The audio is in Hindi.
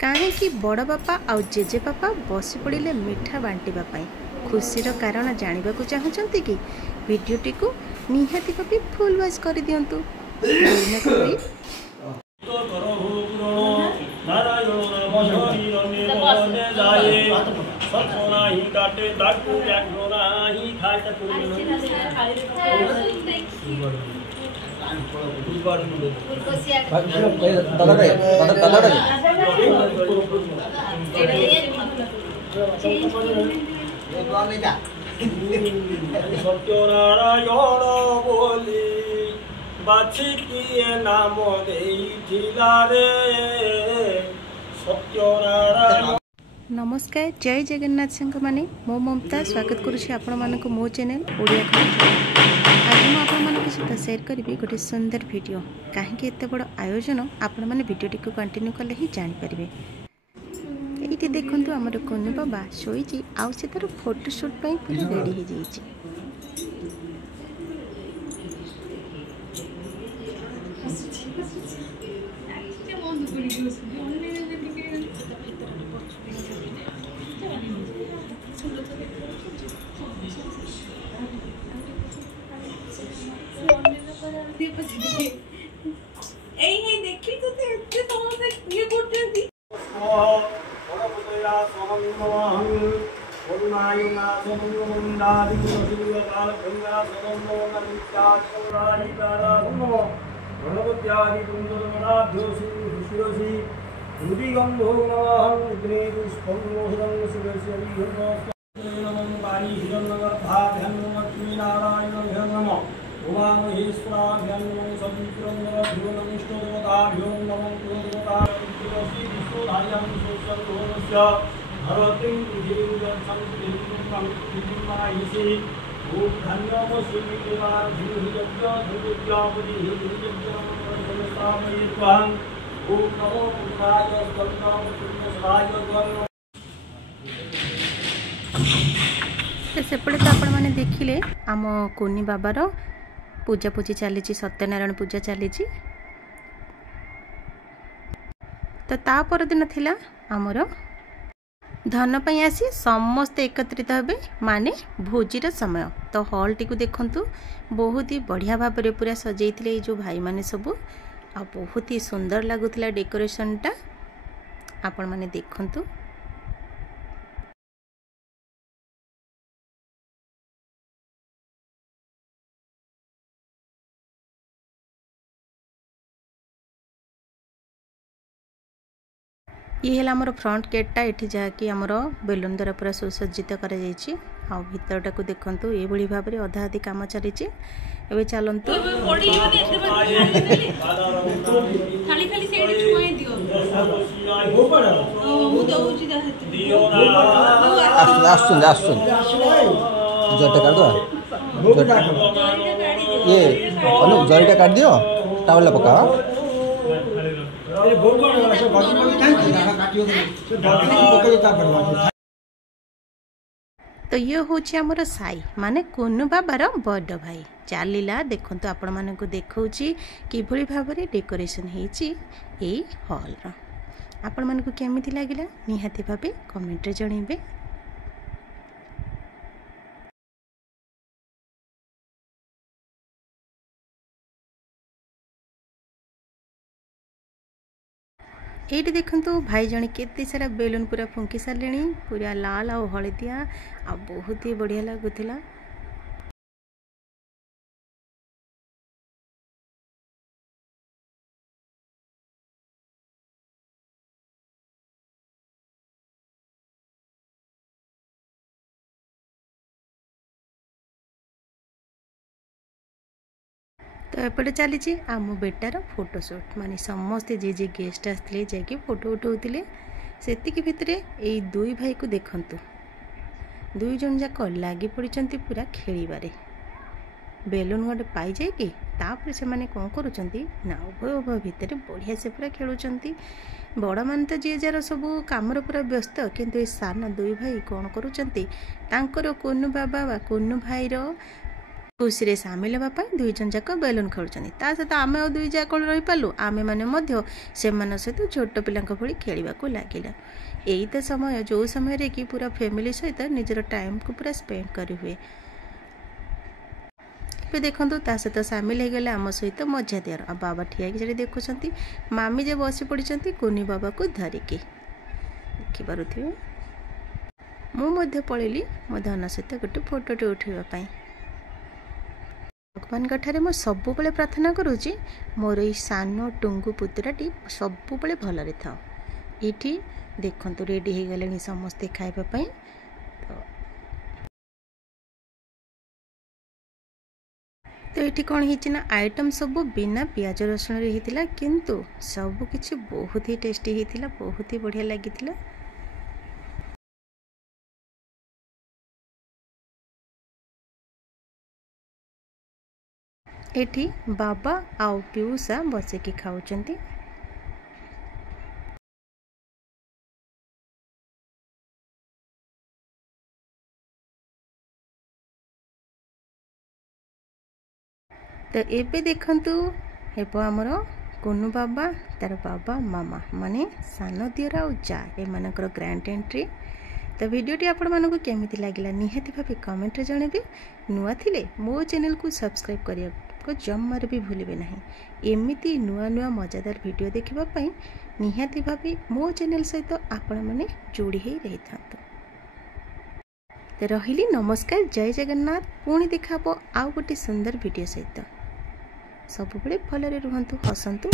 कहीं बड़ बापा आउ जेजे बापा बसी पड़े मिठा बांटा खुशीर कारण जानवा चाहते कि भिडटी को निहाती भावे फुल वॉइस कर दिंतु। सत्यनारायण बोली बाछी किए नाम देइथिला रे सत्यनारायण। नमस्कार, जय जगन्नाथ संघ माने मो ममता स्वागत करुछि आपण मानको मो चैनल ओडिया खाना। आज मु आपण मानक सहित शेयर करी गोटे सुंदर वीडियो। कहीं एत बड़ आयोजन आपण माने वीडियोटी को कंटिन्यू कले ही जान पारिबे। ये देखंतु हमर कोनु बाबा शोईची आउ से तार फोटोशूट पई पूरा रेडी हो जाईची। सेपटे तो आपण मैंने देखिले आम कोनी बाबार पूजा पूजी चली सत्यनारायण पूजा चली। तो ता पर दिन थिला आमर धन पई आसी समस्त एकत्रित हेबे माने भोजीर समय। तो हॉल टी को देखंतु बहुत ही बढ़िया भाव में पूरा सजाइथिले जो भाई माने सब आ बहुत ही सुंदर लगुला डेकोरेशन टा आपण माने देखंतु। ये है आमर फ्रंट गेटा ये जहाँकि आमर बेलून द्वारा पूरा सुसज्जित कर भीतरटा को देखंतु ये भली भाव में अधा अधि काम चली। एबे चलंतु जरीटा काट दियो टावल पका। तो ये हूँ आमर साई माने कोनु बाबार बड़ भाई चलला देखो आपण मानक देखा कि भाव में डेकोरेशन होई हॉल आपण मानक केमिति लागिला निहाती भावे कमेंट रे जणैबे। ये देखंतु भाई जने केते सारा बेलून पूरा फुंकी सारे पूरा लाल आ हलदिया आ बहुत ही बढ़िया लगुला। तो एपटे चली आम बेटार फोटोशूट माने समस्ते जे जे गेस्ट आसते जाकि फोटो उठाउथिले सेतिक भितरे एई दुई भाई को देखंतु दुई जन जाक लागी पड़िचंती पूरा खेलिबारे। बेलून गोटे पाई जाए कि तापर से माने कौन करुचंती ना उभय उभय भितर बढ़िया से पूरा खेलुचंती। बड़ मान तो जी जार सब काम पूरा व्यस्त किंतु ए सान दुई भाई कौन करुचंती तांकर कोनु बाबा बा कोनु भाईर खुशी रे सामिल होगा दुई जन जाक बेलून खेलुं ता सहित आम दुई जा कौन रही पार्लु आमे मैंने से सहित छोट पिला भली खेल लगिला। यही तो समय जो समय कि पूरा फैमिली सहित निजर टाइम को पूरा स्पेंड करी हुए। देखो ता सहित सामिल हो गले आम सहित मजा दियार आ बाबा ठिया कि देखुं मामी जे बसी पड़ी कुनी बाबा को धरिकी देखिपे मुझे पलैली मो धन सहित गोटे फोटोटे उठाइवाई। भगवान ठारे मो सबुबले प्रार्थना करुँची मोर ये सान टुंगु पुतराटी सबुबले भलरे था। ये देखु रेडी हो गले समस्ते खाइबापी। तो ये कौन है आइटम सब बिना पियाज रसुण रे होता किंतु सब किछि बहुत ही टेस्टी होता बहुत ही बढ़िया लगी। एठी बाबा आउ पियूषा बसिकी खाऊचंती। तो एबे देखंतु हेबो हमर कुनु बाबा तार बाबा मामा माने सान दियर आ जा एमानकर ग्रैंड एंट्री। तो वीडियोटी आपण मानकु केमिति लागिला निहाती भाबे कमेंट रे जणेबे। नुआ थिले मो चैनल को सब्सक्राइब करिया को जम्मार भी भूलिबे नहीं। एमिति नुआ नुआ मजादार वीडियो देखिबा पई निहाती भाबे मो चैनल सहित आपण माने जोड़ी ही रही थांतो। तो रहिली नमस्कार जय जगन्नाथ। पुणी देखाबो आउ गोटे सुंदर वीडियो सहित। सबुबले भलरे रुहंतु हसंतु।